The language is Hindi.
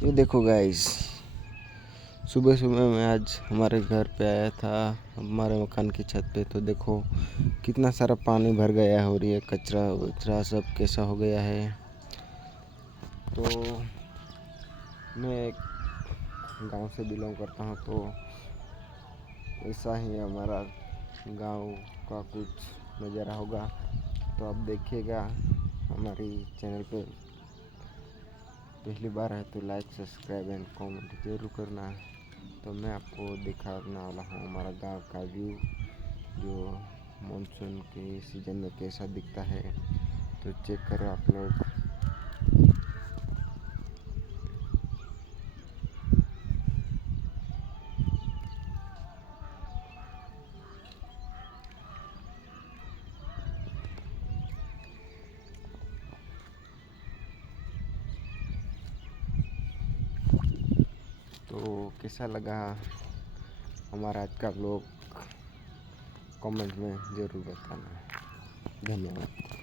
ये देखो गाइस, सुबह सुबह मैं आज हमारे घर पे आया था, हमारे मकान की छत पे। तो देखो कितना सारा पानी भर गया है और ये कचरा वचरा सब कैसा हो गया है। तो मैं एक गांव से बिलोंग करता हूँ, तो ऐसा ही हमारा गांव का कुछ नज़ारा होगा। तो आप देखिएगा, हमारी चैनल पे पहली बार है तो लाइक सब्सक्राइब एंड कमेंट जरूर करना। तो मैं आपको दिखाने वाला हूँ हमारा गांव का व्यू, जो मानसून के सीज़न में कैसा दिखता है। तो चेक करो आप लोग। तो कैसा लगा हमारा आज का ब्लॉग, कमेंट में ज़रूर बताना। धन्यवाद।